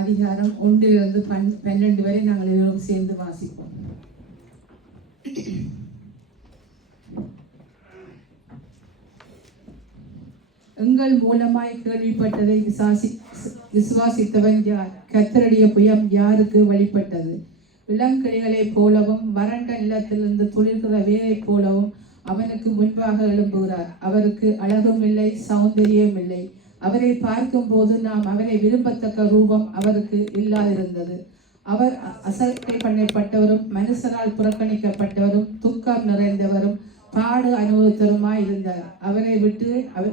அதிகாரம் 1 12 வரை நாங்கள் எல்லோரும் சேர்ந்து வாசிப்போம். எங்கள் மூலமாய் கேள்விப்பட்டதை விசுவாசித்தவன் யார்? கர்த்தருடைய புயம் யாருக்கு வழிபட்டது? இளங்கிளிகளைப் போலவும் வறண்ட நிலத்திலிருந்து துளிர்கிற வேரை போலவும் அவனுக்கு முன்பாக எழும்புகிறார். அவருக்கு அழகும் இல்லை, சௌந்தரியம் இல்லை. அவரை பார்க்கும் போது நாம் அவரை விரும்பத்தக்க ரூபம் அவருக்கு இல்லாதிருந்தது. அவர் அசட்டை பண்ணப்பட்டவரும் மனுஷரால் புறக்கணிக்கப்பட்டவரும் துக்கம் நிறைந்தவரும் பாடு அனுபவித்தவருமாய் இருந்தார். அவரை விட்டு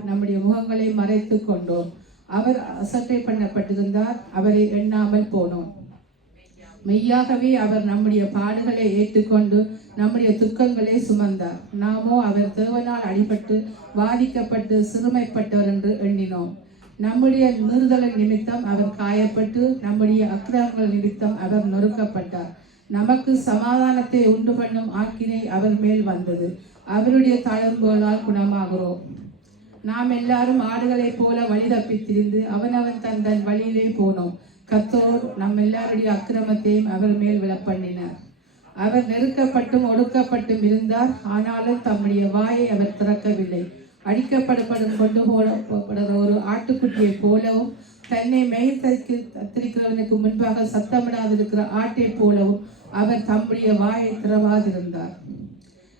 நம்முடைய முகங்களை மறைத்து கொண்டோம். அவர் அசட்டை பண்ணப்பட்டிருந்தார், அவரை எண்ணாமல் போனோம். மெய்யாகவே அவர் நம்முடைய பாடுகளை ஏற்றுக்கொண்டு நம்முடைய துக்கங்களை சுமந்தார். நாமோ அவர் தேவனால் அடிபட்டு பாதிக்கப்பட்டு சிறுமைப்பட்டவர் என்று எண்ணினோம். நம்முடைய மீறுதலின் நிமித்தம் அவர் காயப்பட்டு நம்முடைய அக்கிரமங்கள் நிமித்தம் அவர் நொறுக்கப்பட்டார். நமக்கு சமாதானத்தை உண்டு பண்ணும் ஆக்கினை அவர் மேல் வந்தது. அவருடைய தழும்புகளால் குணமாகிறோம். நாம் எல்லாரும் ஆடுகளைப் போல வழி தப்பித்திருந்து அவனவன் தன் வழியிலே போனோம். கர்த்தர் நம் எல்லாருடைய அக்கிரமத்தையும் அவர் மேல் விழப்பண்ணினார். அவர் நெருக்கப்பட்டும் ஒடுக்கப்பட்டும் இருந்தார், ஆனாலும் தம்முடைய வாயை அவர் திறக்கவில்லை. அடிக்கப்படப்படும் கொண்டு போடப்படுற ஒரு ஆட்டுக்குட்டியை போலவும் தன்னை தத்திரிக்கிறவனுக்கு முன்பாக சத்தமிடாதிருக்கிற ஆட்டை போலவும் அவர் தம்முடைய வாயை திறவாதிருந்தார்.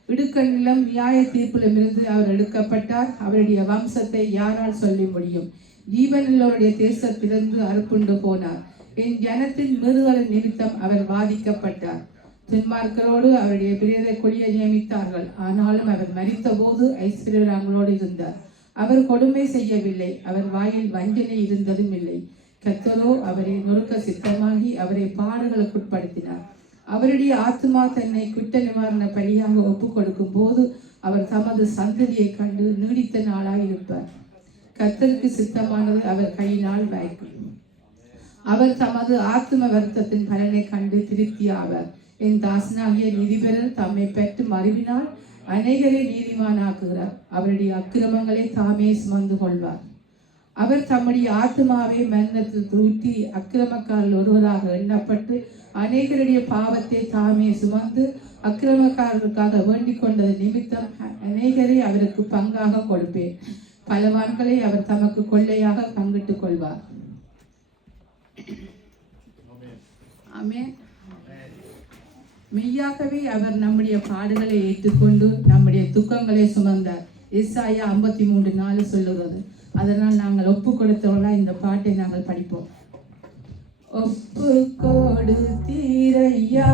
இடுக்கண்ணிலும் நியாய தீர்ப்பிலும் இருந்து அவர் எடுக்கப்பட்டார். அவருடைய வம்சத்தை யாரால் சொல்லி முடியும்? ஜீவனுள்ளவருடைய தேசத்திலிருந்து அறுப்புண்டு போனார். என் ஜனத்தின் மீறுதலின் நிமித்தம் அவர் வாதிக்கப்பட்டார். துன்மார்க்கரோடு அவருடைய பிரியரை கொடிய நியமித்தார்கள். ஆனாலும் அவர் மரித்த போது ஐஸ்வர்யங்களோடு இருந்தார். அவர் கொடுமை செய்யவில்லை, அவர் வாயில் வஞ்சனை இருந்ததும் இல்லை. கர்த்தரோ அவரை நொறுக்க சித்தமாகி அவரை பாடுகளுக்குட்படுத்தினார். அவருடைய ஆத்மா தன்னை குற்ற நிவாரண பலியாக ஒப்பு கொடுக்கும் போது அவர் தமது சந்ததியை கண்டு நீடித்த நாளாய் இருப்பார். கர்த்தருக்கு சித்தமானது அவர் கையினால் வாய்க்கும். அவர் தமது ஆத்ம வருத்தத்தின் பலனை கண்டு திருப்தி ஆவார். என் தாசனாகிய நீதிபரர் தம்மை பெற்று மறிவினால் அநேகரை நீதிமானாக்குகிறார். அவருடைய அக்கிரமங்களை தாமே சுமந்து கொள்வார். அவர் தம்முடைய ஆத்மாவை மரணத்தில் தூற்றி அக்கிரமக்காரர்கள் ஒருவராக எண்ணப்பட்டு அநேகருடைய பாவத்தை தாமே சுமந்து அக்கிரமக்காரர்களுக்காக வேண்டிக் கொண்டது நிமித்தம் அநேகரை அவருக்கு பங்காக கொடுப்பேன். பலவான்களை அவர் தமக்கு கொள்ளையாக பங்கிட்டுக் கொள்வார். ஆமென். மெய்யாகவே அவர் நம்முடைய பாடுகளை ஏற்றுக்கொண்டு நம்முடைய துக்கங்களை சுமந்தார். எசாயா 53:4 சொல்லுகிறது. அதனால் நாங்கள் ஒப்பு கொடுத்தவர்களா இந்த பாட்டை நாங்கள் படிப்போம். ஒப்பு கொடுத்தீரையா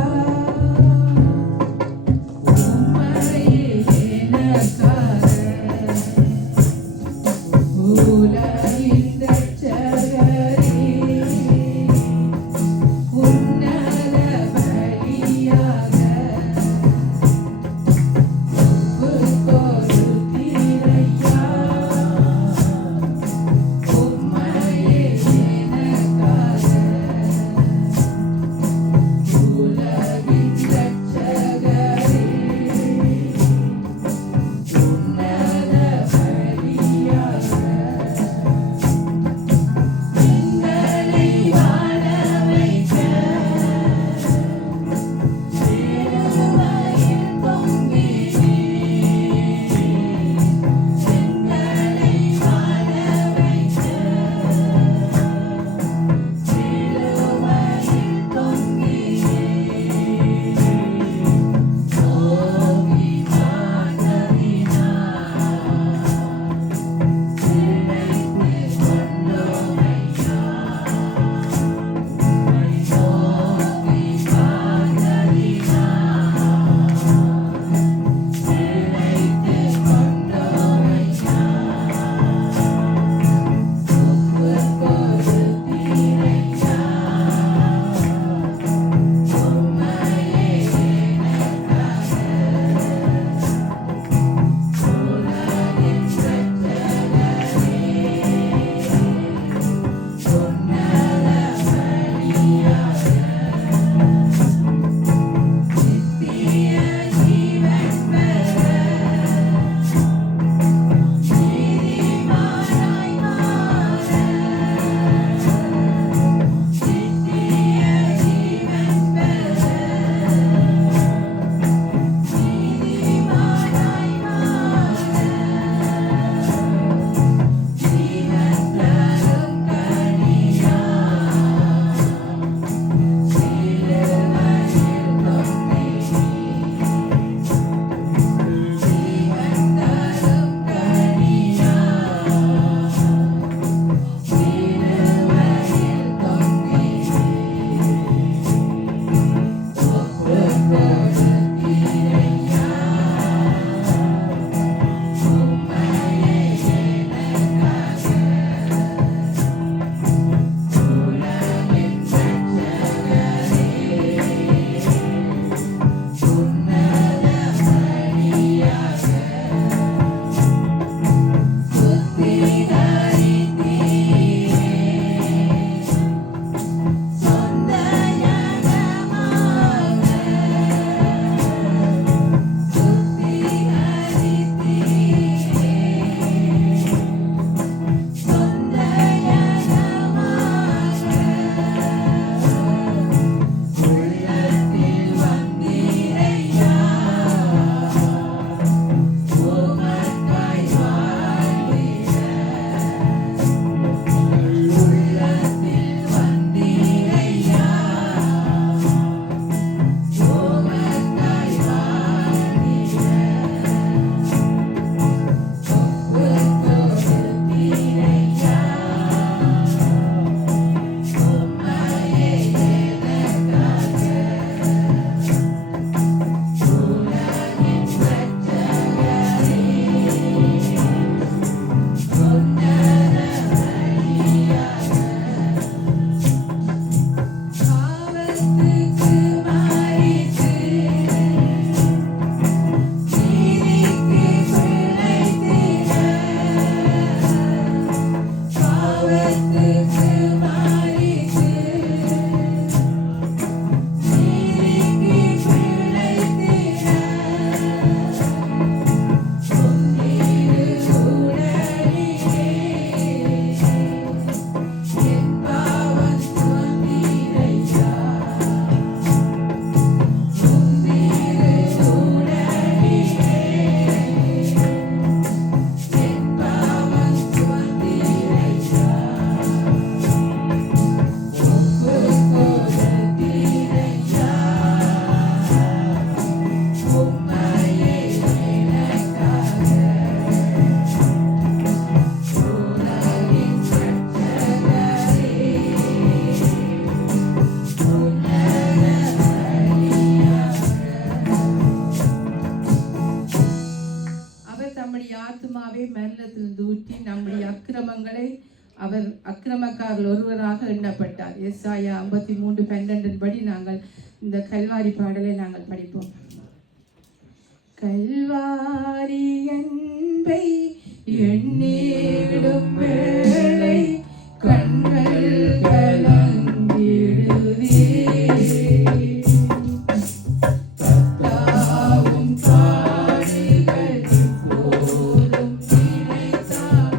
Ula அவர் அக்கிரமக்காரர்கள் ஒருவராக எண்ணப்பட்டார். எஸ்ஐயா 53:12 படி நாங்கள் இந்த கல்வாரி பாடலை நாங்கள் படிப்போம். கல்வாரி அன்பை எண்ணிடும் வேளை கண்கள் கலங்கிடுதே. கர்த்தாவும் பாடுகள் போதும் நினைத்தால்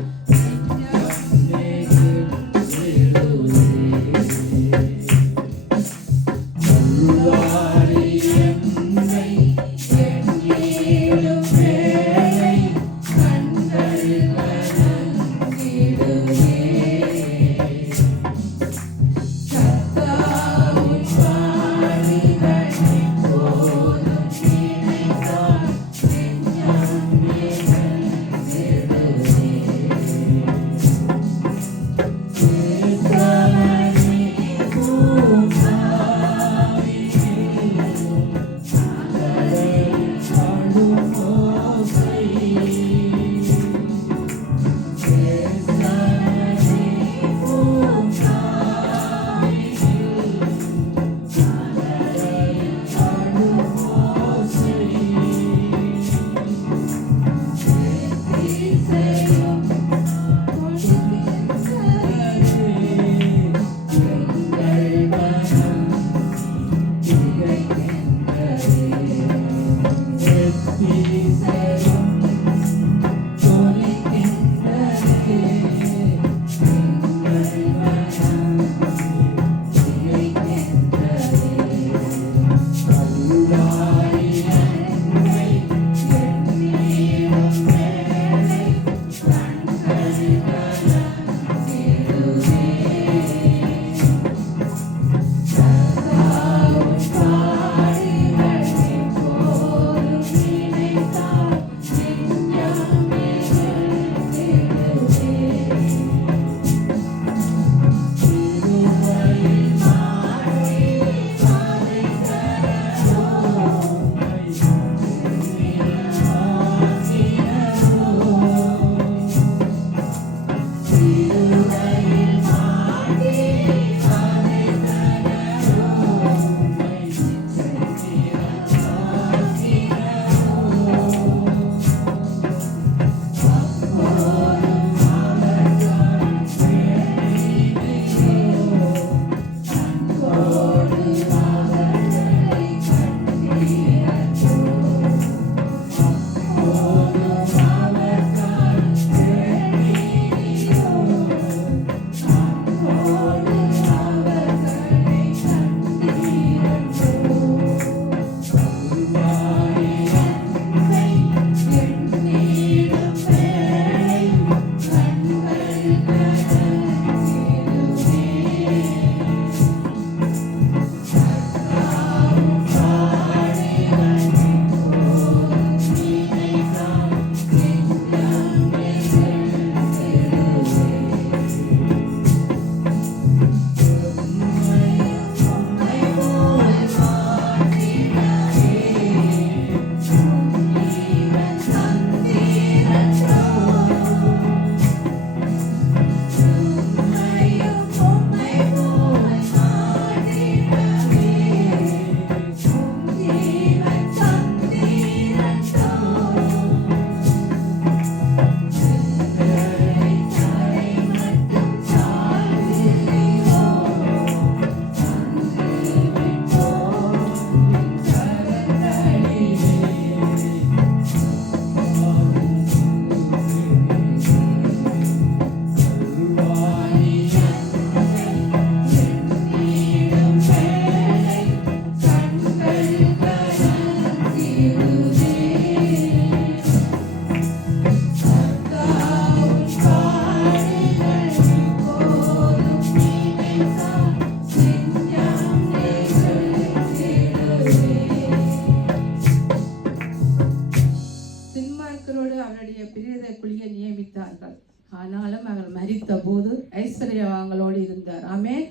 ஆனாலும் அவர் மரித்த போது ஐஸ்வர்யவான்களோடு இருந்தார். ஆமென்.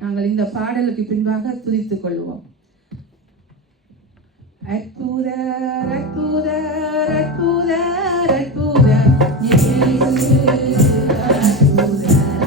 நாங்கள் இந்த பாடலுக்கு பின்பாக துதித்துக் கொள்வோம். அற்புதர் அற்புதர் அற்புதர் அற்புதர் இயேசு அற்புதர்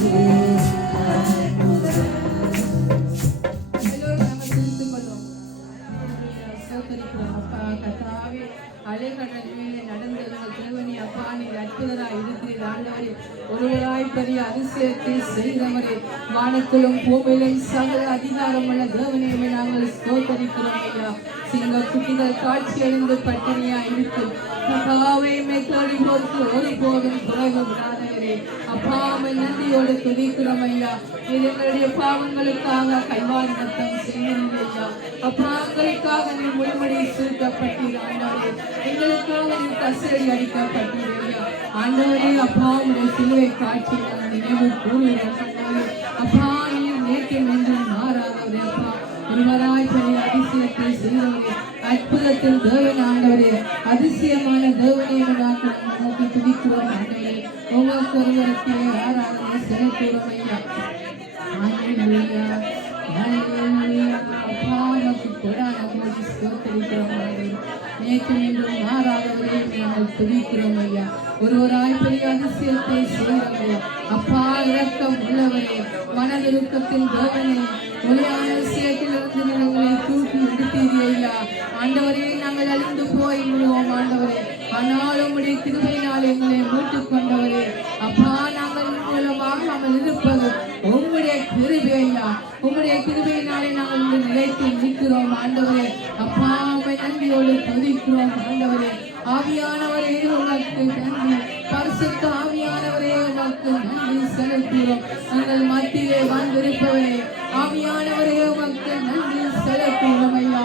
எல்லோரும் நாம சிரித்துக் கொள்வோம். ஸ்தோத்திரிக்கிறோம் அப்பா கர்த்தாவே. அலைகடல் மேலே நடந்து எங்கள் தேவனே அப்பா நீர் அற்புதராய் இருக்கிறீர் ஆண்டவரே. ஒருவராய் பெரிய அதிசயத்தை செய்தவரே. வானத்திலும் பூமியிலும் சகல அதிகாரமுள்ள தேவனே நாங்கள் ஸ்தோத்திரிக்கிறோம் ஐயா. சிங்க குட்டிகள் காட்சி அடைந்து பட்டினியா இருக்கும் கர்த்தாவே மேற்கொள்ளி போருக்கு ஒருபோதும் குறைவு விடாதவரே. அப்பா நன்றியோடு துதிக்கிறோம் ஐயா. இது எங்களுடைய பாவங்களுக்காக கல்வாரி ரத்தம் செய்கிறீர்கள் ஐயா. அப்பா எங்களுக்காக நீ முழுமடி சுருக்கப்பட்டீர் ஆண்டவரே. எங்களுக்காக நீ கசடி அடிக்கப்பட்டீர் ஐயா. ஆண்டவரே அப்பா உடைய சிலுவை காட்சி நாங்கள் நினைவு கூறுகிறோம் ஆண்டவரே. அப்பா நீர் நேற்றும் என்றும் மாறாதவரே. அப்பா ஒருவராய் பெரிய அதிசயத்தை செய்தவரே. அற்புதத்தில் தேவன் ஆண்டவரே. அதிசயமான தேவனே நாங்கள் நமக்கு துதிக்கிறோம் ஆண்டவரே. ஒவ்வொரு ஒருவருக்கு ஆராதனை செலுத்துகிறோம் ஐயா. ஹல்லேலூயா ஹல்லேலூயா. அப்பா நமக்கு கொடான கோடி ஸ்தோத்திரிக்கிறோம் ஆண்டவரே. நேற்று மீண்டும் மாறாதவரே நாங்கள் துதிக்கிறோம் ஐயா. ஒருவராய் பெரிய அதிசயத்தை செய்கிறவரே. அப்பா இரக்கம் உள்ளவரே. மனதிருக்கத்தின் தேவனே. ஒளியான விஷயத்திலிருந்து எங்களை தூக்கி எடுத்தீர்கள் ஐயா. ஆண்டவரே நாங்கள் அழிந்து போய் விடுவோம் ஆண்டவரே. ஆனாலும் உம்முடைய கிருபையினால் எங்களை மீட்டுக் கொண்டவரே. அப்பா நாங்கள் மூலமாகாமல் இருப்பது உம்முடைய கிருபை ஐயா. உம்முடைய கிருபையினாலே நாங்கள் இங்கு நிலைத்து நிற்கிறோம் ஆண்டவரே. அப்பா உம்மை நன்றியோடு துதிக்கிறோம் ஆண்டவரே. ஆவியானவரே உமக்கு நன்றி. பரிசுத்த ஆவியானவரே உமக்கு நன்றி செலுத்துகிறோம். எங்கள் மத்தியிலே வந்திருப்பவரே ஆவியானவரே உமக்கு நன்றி செலுத்துகிறோம் ஐயா.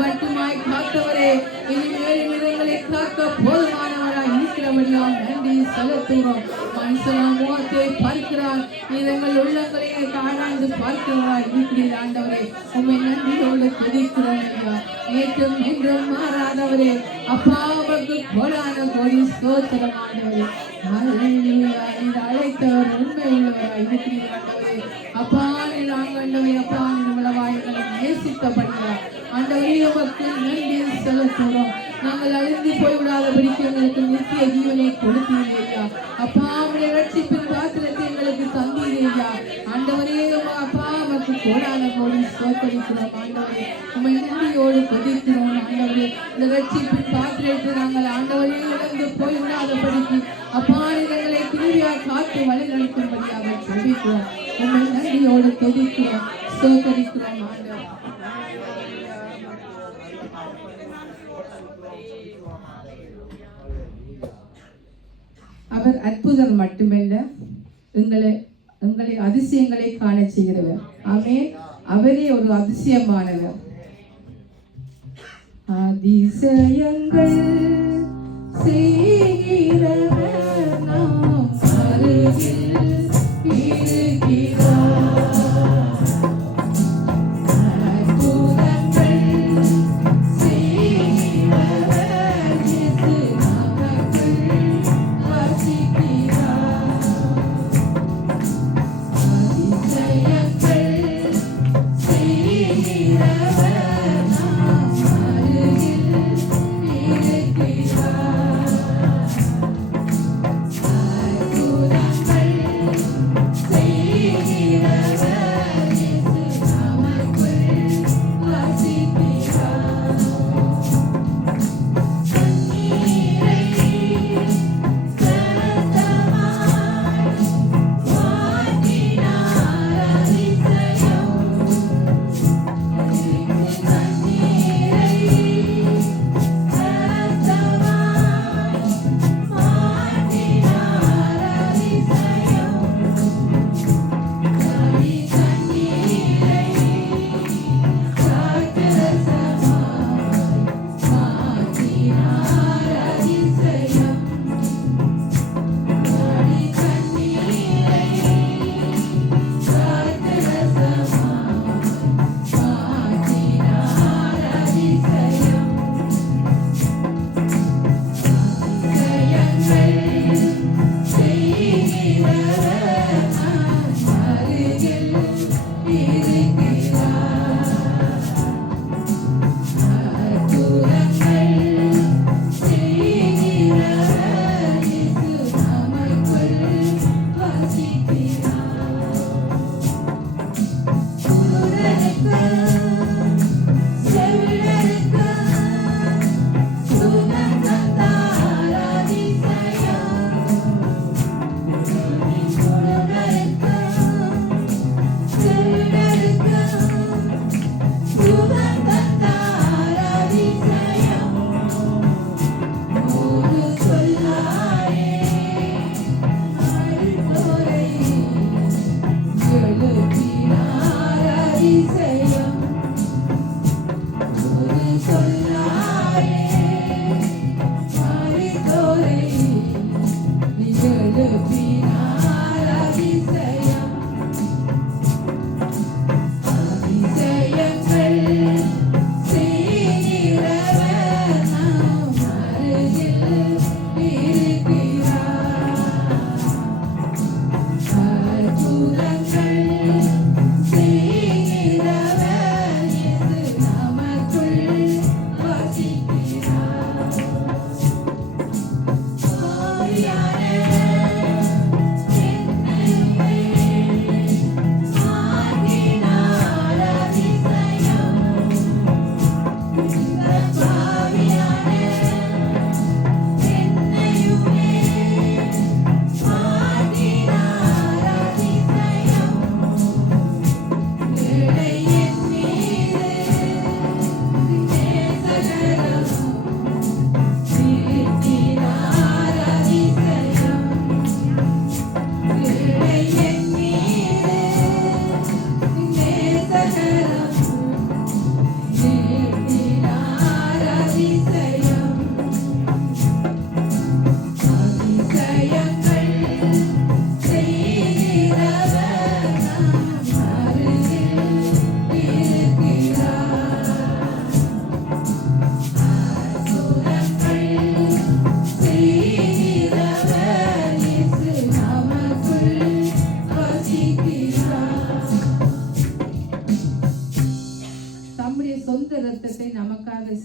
மட்டுமாய் காத்தவரே இனிமேல் எங்களை காக்க போதுமானவராய் இருக்கிறபடியால் நன்றி செலுத்துகிறோம். மனுஷனாம் முகத்தை பார்க்கிறார். எங்கள் உள்ளங்களை ஆராய்ந்து பார்க்கிறவராய் இருக்கிறீர் ஆண்டவரே. உம்மை நன்றியோடு துதிக்கிறோம் ஐயா. நேற்றும் இன்றும் மாறாதவரே. அப்பா உமக்கு கோடான கோடி ஸ்தோத்திரம் ஆண்டவரே. ஹல்லேலூயா. நீர் அழைத்தவர் உண்மை உள்ளவராய் இருக்கிறீர் ஆண்டவரே. அப்பா நீர் ஆண்டவரே. அப்பா நம்மளவாய் எங்களை நேசித்தபடியார் ஆண்டவரே உமக்கு நன்றி செலுத்துகிறோம். நாங்கள் அழிந்து போய்விடாதபடிக்கு எங்களுக்கு நித்திய ஜீவனை கொடுத்தீர்கள் ஐயா. அப்பா உடைய ரட்சிப்பின் பாத்திரத்தை எங்களுக்கு தந்தீர்கள் ஐயா. ஆண்டவரே அப்பா உமக்கு கோடான கோடி ஸ்தோத்திரிக்கிறோம் ஆண்டவரே. உம்மை நன்றியோடு துதிக்கிறோம் ஆண்டவரே. இந்த ரட்சிப்பின் பாத்திரத்தை நாங்கள் ஆண்டவரே இழந்து போய்விடாதபடிக்கு அப்பா எங்களை கிருபையாய் காத்து வழி நடத்தும்படியாக துதிக்கிறோம். உம்மை நன்றியோடு துதிக்கிறோம் ஸ்தோத்திரிக்கிறோம் ஆண்டவரே. அவர் அற்புதம் மட்டுமல்ல எங்களை அதிசயங்களை காண செய்கிறவர். ஆமென். அவரே ஒரு அதிசயமானவர். அதிசயங்கள் செய்கிறவர் நாம் அருகில் இருக்கிறோம்.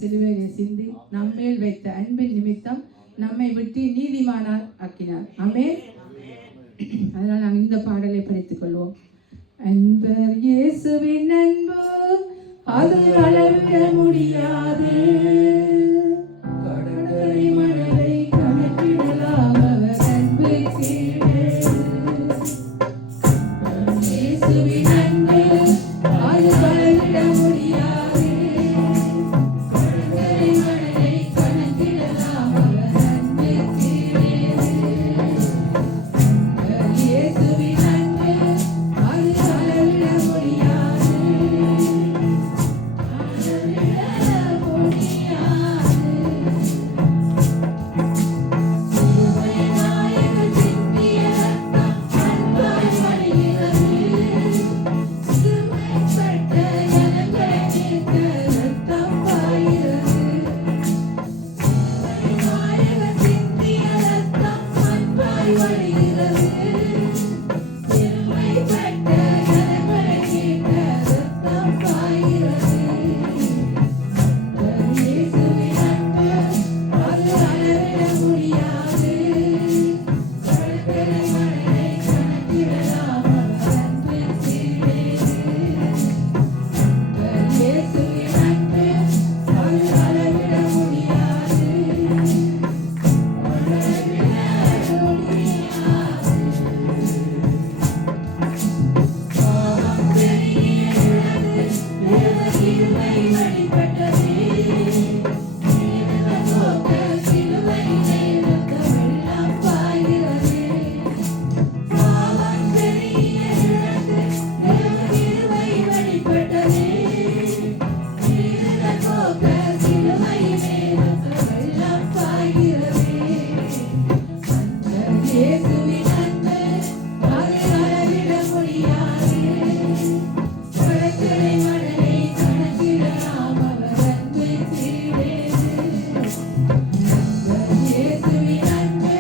சிலுவையிலே சிந்தி நம்மேல் வைத்த அன்பின் நிமித்தம் நம்மை விட்டு நீதிமானார் ஆக்கினார். ஆமென். அதனால் நாம் இந்த பாடலை படித்துக் கொள்வோம். அன்பர் இயேசுவின் அன்பு அது அளவிட முடியாது, கடற்கரை மணலை கணக்கிடலாம் அவர் அன்பு கீழே. இயேசுவின் அன்பு அது அளவிட முடியாது, கடற்கரை மணலை கணக்கிடலாம் அவர் அன்பு கீழே. இயேசுவின் அன்பு அது அளவிட முடியாது, அளவிட முடியாது. சிலுவை நாயகன் சிந்திய ரத்தம் அன்பாய் வழிகிறது, சிலுவைப்பட்ட ஜனங்களை மீட்க ரத்தம் பாய்கிறது. சிலுவை நாயகன் சிந்திய ரத்தம் அன்பாய் வழிகிறது, சிலுவைப்பட்ட ஜனங்களை மீட்க ரத்தம் பாய்கிறது. இயேசுவின் அன்பு அது அளவிட முடியாது, கடற்கரை மணலை கணக்கிடலாம் அவர் அன்பு கீழே. இயேசுவின் அன்பு அது அளவிட முடியாது, அளவிட முடியாது. பாவம் பெருகியது, தேவ கிருபை வெளிப்பட்டது, நீதிமன்ற போக்க சிலுவையிலே ரத்த வெள்ளம் பாய்கிறது. பாவம் பெருகியது, தேவ கிருபை வெளிப்பட்டது, நீதிமன்ற போக்க சிலுவையிலே ரத்த வெள்ளம் பாய்கிறது. இயேசுவின் அன்பு அது அளவிட முடியாது, கடற்கரை மணலை கணக்கிடலாம் அவர் அன்பு கீழே. இயேசுவின் அன்பு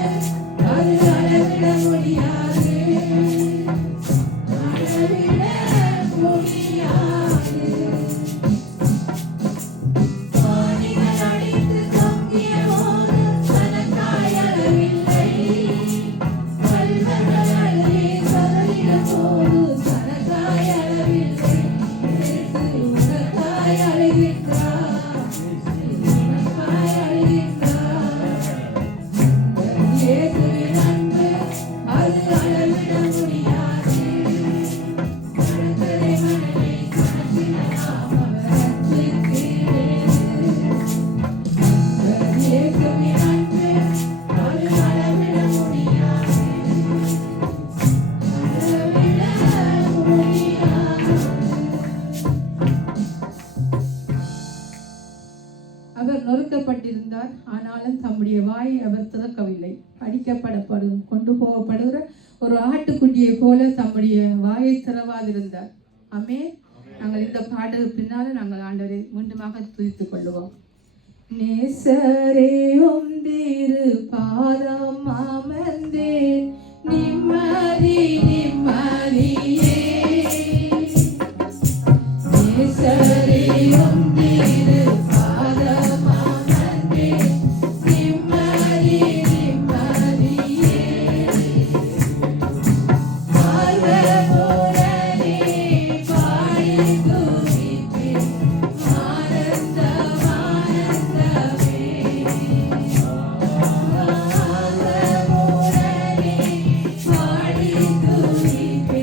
அது அளவிட முடியாது, அளவிட முடியாது. ஆணிகள் அடித்து தொங்கிய போது தனக்காய் அளவில்லை, கல்வர்கள் அழுகி கதறிய போது தனக்காய் அளவில்லை. இயேசு உனக்காய் அழுகின்றார், உனக்காய் அழுகின்றார். இயேசுவின் அன்பு அது அளவிட முடியாது, கடற்கரை மணலை கணக்கிடலாம் அவர் அன்பு கீழே. இயேசுவின் அன்பு அது அளவிட முடியாது, அளவிட முடியாது. அவர் நொறுக்கப்பட்டிருந்தார், ஆனாலும் தம்முடைய வாயை அவர் திறக்கவில்லை. அடிக்கப்படப்படும் கொண்டு போகப்படுகிற ஒரு ஆட்டுக்குட்டியை போல தம்முடைய வாயை திறவாதிருந்தார். ஆமென். நாங்கள் இந்த பாடலுக்கு பின்னால் நாங்கள் ஆண்டவரை மீண்டுமாக துதித்துக் கொள்ளுவோம். நேசரே உம் திரு பாதம் அமர்ந்தேன், நிம்மதி நிம்மதியே. நேசரே உம் திரு பாதம் அமர்ந்தேன், நிம்மதி நிம்மதியே. ஆர்வமுடனே பாடி துதிப்பேன், ஆனந்தம் ஆனந்தமே. ஆர்வமுடனே பாடி துதிப்பேன்,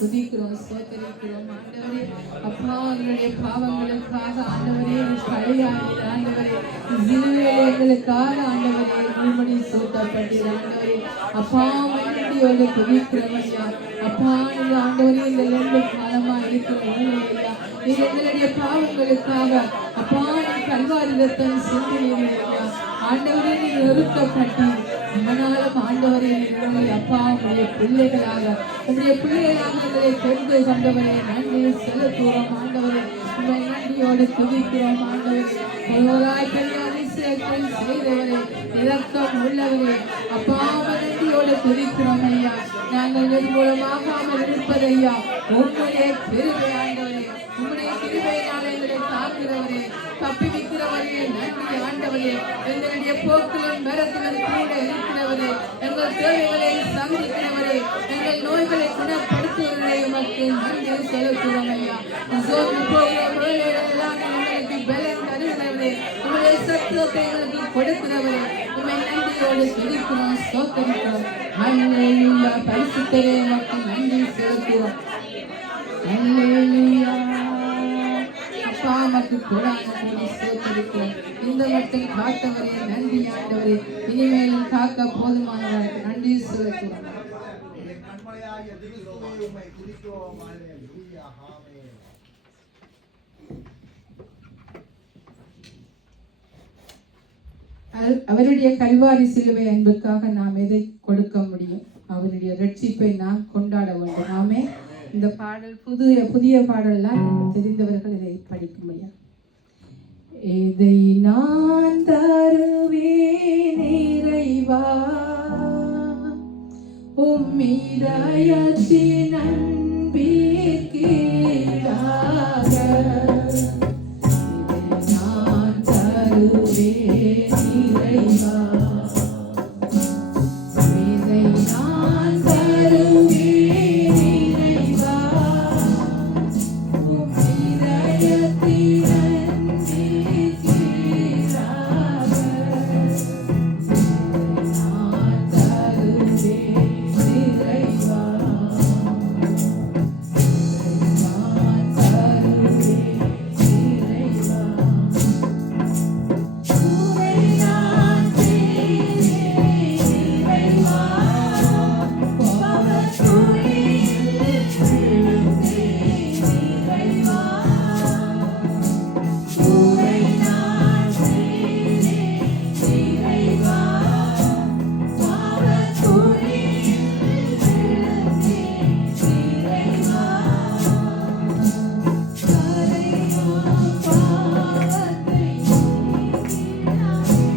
துதிக்கிறோம், ஸ்தோத்தரிக்கிறோம். ஆண்டவரே அப்பா, எங்களுடைய பாவங்களுக்காக ஆண்டவரே பழியானீர். ஆண்டவரே சிலுவையிலே எங்களுக்காக ஆண்டவரே உம்முடைய சோத்தப்பட்டீர். ஆண்டவரே அப்பா, நன்றியோடு துதிக்கிறோம் ஐயா. அப்பா, நீங்க ஆண்டவரே இந்த 2 காலமா இருக்கிறோம் ஐயா. நீங்க எங்களுடைய பாவங்களுக்காக அப்பா, நீ கல்வாரி ரத்தம் சிந்தினீர் ஐயா. ஆண்டவரே நீ நொறுக்கப்பட்டீர். ஆனாலும் ஆண்டவரே அப்பா, உடைய பிள்ளைகளாக எங்களை தெரிந்து கொண்டவரே நன்றி செலுத்துவோம். ஆண்டவரே உங்களை நன்றியோடு துதிக்கிறோம். ஆண்டவரே அதிசயத்தை செய்தவரே, இரக்கம் உள்ளவரே, அப்பா நன்றியோடு துதிக்கிறோம் ஐயா. நாங்கள் நிர்மூலமாகாமல் இருப்பதையா உங்களுடைய கிருபை. ஆண்டவரே உங்களுடைய கிருபையினால எங்களை காக்கிறவரே, தப்பிவிக்கிறவரே நன்றி. ஆண்டவரே எங்களுடைய போக்கிலும் மரத்திலும் கூட இருக்கிறவரே, எங்கள் தேவைகளை சந்திக்கிறவரே, எங்கள் நோய்களை குணப்படுத்துவதே உமக்கு நன்றி செலுத்துவோம் ஐயா. சோர்ந்து போகிற வேலைகளெல்லாம் எங்களுக்கு பலன் தருகிறவரே, உங்களுடைய சத்துவத்தை எங்களுக்கு கொடுக்கிறவரே, உண்மை நன்றியோடு துதிக்கிறோம், ஸ்தோத்திரிக்கிறோம். அல்லேலூயா, பரிசுத்தரே உமக்கு நன்றி செலுத்துவோம். அல்லேலூயா. அப்பா நமக்கு கோடான கோடி ஸ்தோத்திரிக்கிறோம். இந்த மட்டும் காத்தவரே நன்றி ஆண்டவரே. இனிமேலும் காக்க போதுமானவர். நன்றி செலுத்துவோம். அவருடைய கல்வாரி சிலுவை அன்புக்காக நாம் எதை கொடுக்க முடியும்? அவருடைய ரட்சிப்பை நாம் கொண்டாட வேண்டும். நாமே இந்த பாடல் புதிய பாடல்லாம் தெரிந்தவர்கள் இதை படிக்க முடியும். இதை நான் தருவேன் இறைவா, உம் இதயத்தின் அன்பிற்கீடாக. இதை நான் தருவேன் இறைவா, இதை நான் தருவேன் இறைவா, உம் இதயத்தின் அன்பிற்கீடாக. நான் தருவேன் இறைவா, நான் தருவேன் இறைவா. உம்மை நான் தேடுவேன் இறைவா, பவத்துளியில் விழுந்தேன் இறைவா. உம்மை நான் தேடுவேன் இறைவா, பவத்துளியில் விழுந்தேன் இறைவா. கரையாம் பாவத்தை நீக்கினாயே,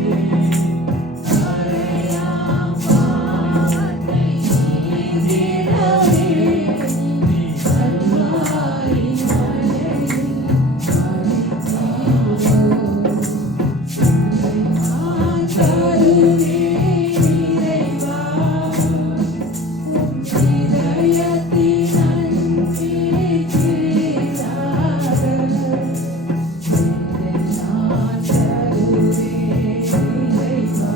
கரையாம் பாவத்தை நீக்கிடவே கல்வாரி மலையில் அழைத்தீரோ. நான் தருவேன் இறைவா, உம் இதயத்தின் அன்பிற்கீடாக. இதை நான் தருவேன் இறைவா,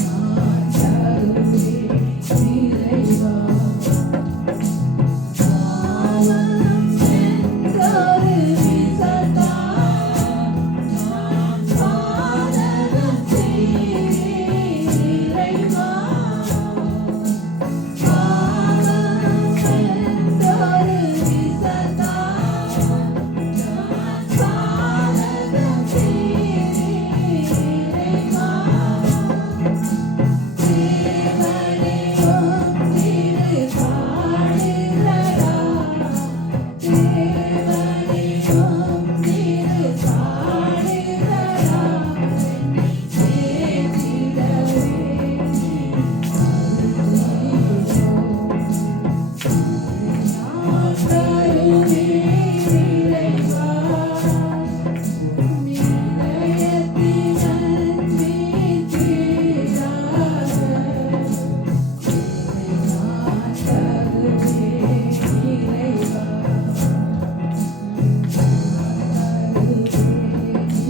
நான் தருவேன் இறைவா. பாவம் என்றொரு விசத்தான் நான் பாதகம் செய்தேன் இறைவா. பாவம் என்றொரு விசத்தான் நான் பாதகம் செய்தேன் இறைவா. தேவனே உம் திருப்பாடுகளா, தேவனே உம் திருப்பாடுகளா, என்னை தேற்றிடவே நான் தருவேன் இறைவா, உம் இதயத்தின் அன்பிற்கீடாக. நான் தருவேன் இறைவா, தருவேன்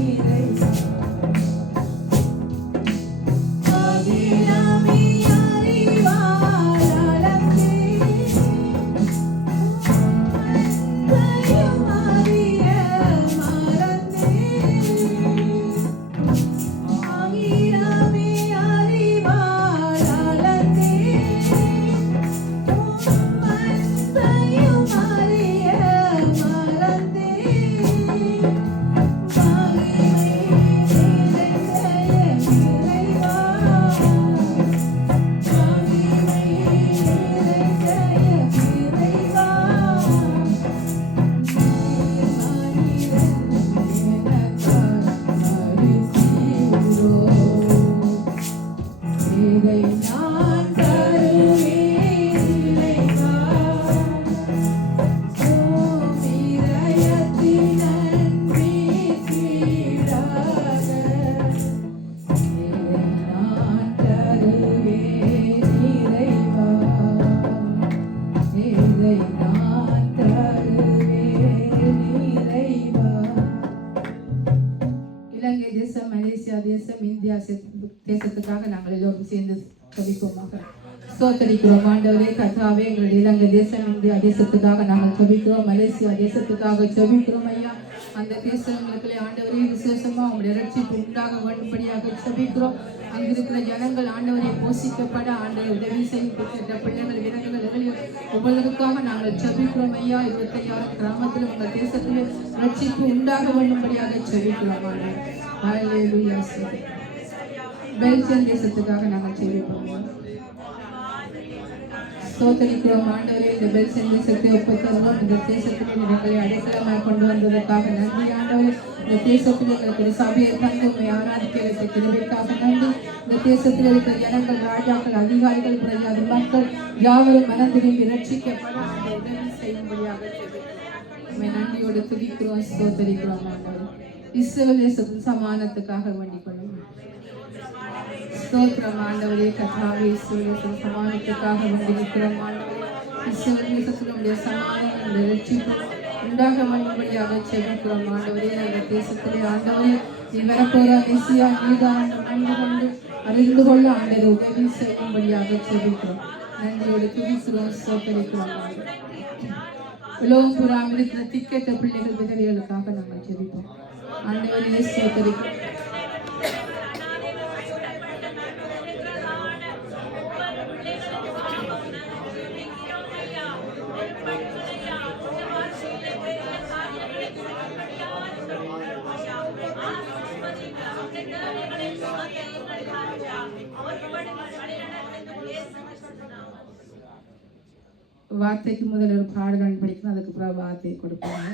இறைவா. அகிலமே அறிவார் அளந்தேன், அன்பையும் அறிய மறந்தேன். அகிலமே அறிவார் அளந்தேன், அன்பையும் அறிய மறந்தேன். மகிமை நிறைந்த இறைவா, மகிமை நிறைந்த இறைவா. இதை நான் தருவேன் இறைவா, உம் இதயத்தின் அன்பிற்கீடாக. இதை நான் தருவேன் இறைவா, இதை நான் தருவேன் இறைவா. இலங்கை தேசம், மலேசியா தேசம், இந்தியா தேசத்துக்காக நாங்கள் எல்லோரும் சேர்ந்து ஜெபிப்போமாக. ஸ்தோத்தரிக்கிறோம் ஆண்டவரே கர்த்தாவே. எங்களுடைய இலங்கை தேசம், இந்தியா தேசத்துக்காக நாங்கள் ஜெபிக்கிறோம். மலேசியா தேசத்துக்காக ஜெபிக்கிறோம் ஐயா. அந்த தேசங்களுக்கு ஆண்டவரே விசேஷமா உங்களுடைய ரட்சிப்பு உண்டாக வேண்டும்படியாக ஜெபிக்கிறோம். அங்கிருக்கிற ஜனங்கள் ஆண்டவரை போஷிக்கப்பட ஆண்டவரை உதவி செய்யப்பட்ட பிள்ளைகள் விலங்குகள் ஒவ்வொருவருக்காக நாங்கள் ஜெபிக்கிறோம் ஐயா. 25,000 கிராமத்தில் உங்கள் தேசத்தில் ரட்சிப்பு உண்டாக வேண்டும்படியாக ஜெபிக்கிறோம் ஆண்டவர். ஹல்லேலூயா. பெல்ஜியம் தேசத்துக்காக நாங்கள் ஜெபிக்கிறோம். ஸ்தோத்தரிக்கிறோம் ஆண்டவரே. இந்த பெல்ஜியம் தேசத்தை ஒப்புத்தருவோம். இந்த தேசத்தில் எங்களை அடைக்கலமாக கொண்டு வந்ததற்காக நன்றி ஆண்டவரே. இந்த தேசத்தில் எங்களுக்கு சபையை தந்து ஆராதிக்க கிருபைக்காக நன்றி. இந்த தேசத்தில் இருக்கிற ஜனங்கள், ராஜாக்கள், அதிகாரிகள், பிரஜாதி மக்கள் யாவரும் மனம் திரும்பி ரட்சிக்கப்பட அந்த உதவி செய்யும்படியாக நன்றியோடு துதிக்கிறோம், ஸ்தோத்தரிக்கிறோம் ஆண்டவரே. இஸ்ரவேல் தேசத்தின் சமானத்துக்காக வேண்டிக் கொள்ளும். ஸ்தோத்திரம் ஆண்டவரே கர்த்தாவே. இஸ்ரவேல் சமானத்துக்காக வேண்டியிருக்கிறோம் ஆண்டவரே. இஸ்ரவேல் தேசத்தினுடைய சமாதானம் ரட்சிப்பு உண்டாக வேண்டும்படியாக ஜெபிக்கிறோம் ஆண்டவரே. அந்த தேசத்திலே ஆண்டவரே நீ வரப்போற மெசியா நீதான் அறிந்து கொள்ள ஆண்டவர் உதவி செய்யும்படியாக ஜெபிக்கிறோம். நன்றியோடு துதிக்கிறோம், ஸ்தோத்தரிக்கிறோம் ஆண்டவரே. உலகம் புறாமல் இருக்கிற திக்கெட்ட பிள்ளைகள் விதவைகளுக்காக நாங்கள் ஜெபிப்போம் ஆண்டவரே. ஸ்தோத்தரிக்கிறோம். வார்த்தைக்கு முதல் ஒரு பாடல் படிக்கணும், அதுக்கு அப்புறம் வார்த்தை கொடுப்பாங்க.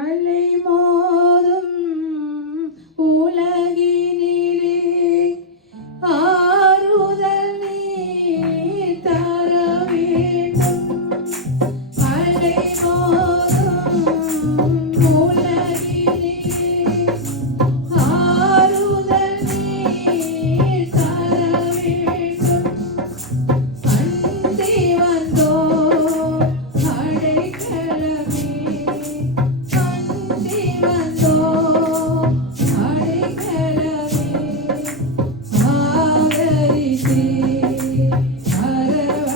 அலை மோதும் உலகினிலே ஆறுதல் நீர் தர வேண்டும். அலை மோதும் உலகினிலே ஆறுதல் நீர் தர வேண்டும். அந்தி வந்தோ அடைக்கலமே, அந்தி வந்தோ அடைக்கலமே, ஆதரித்தே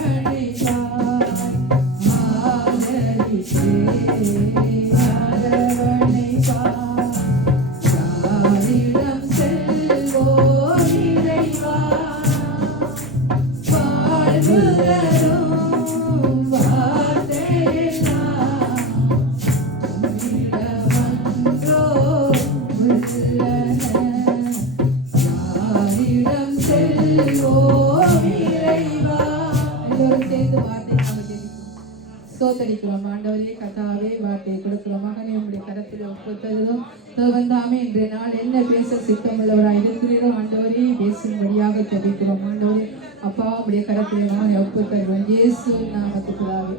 அரவணைப்பார், ஆதரித்தே அரவணைப்பார். யாரிடம் செல்வோம் இறைவா, வாழ்வுதரும் வார்த்தையெல்லாம் உம்மிடமன்றோ உள்ளன. யாரிடம் செல்வோம் இறைவா. எல்லோரும் சேர்ந்து வார்த்தை நாங்கள் ஜெபிக்கிறோம், ஸ்தோத்தரிக்கிறோம் ஆண்டவரே கர்த்தாவே. வார்த்தையை கொடுக்கிறோம் மகனே, உங்களுடைய கரத்தில் ஒப்புத்தருகிறோம். தேவன்தாமே இன்றைய நாள் என்ன பேச சித்தமுள்ளவராக இருக்கிறீரோ ஆண்டவரே பேசும்படியாக ஜெபிக்கிறோம் ஆண்டவரே. அப்பா உடைய கரத்தில் நான் ஒப்புத்தருவேன் இயேசு நாமத்துக்குள்ளாவே.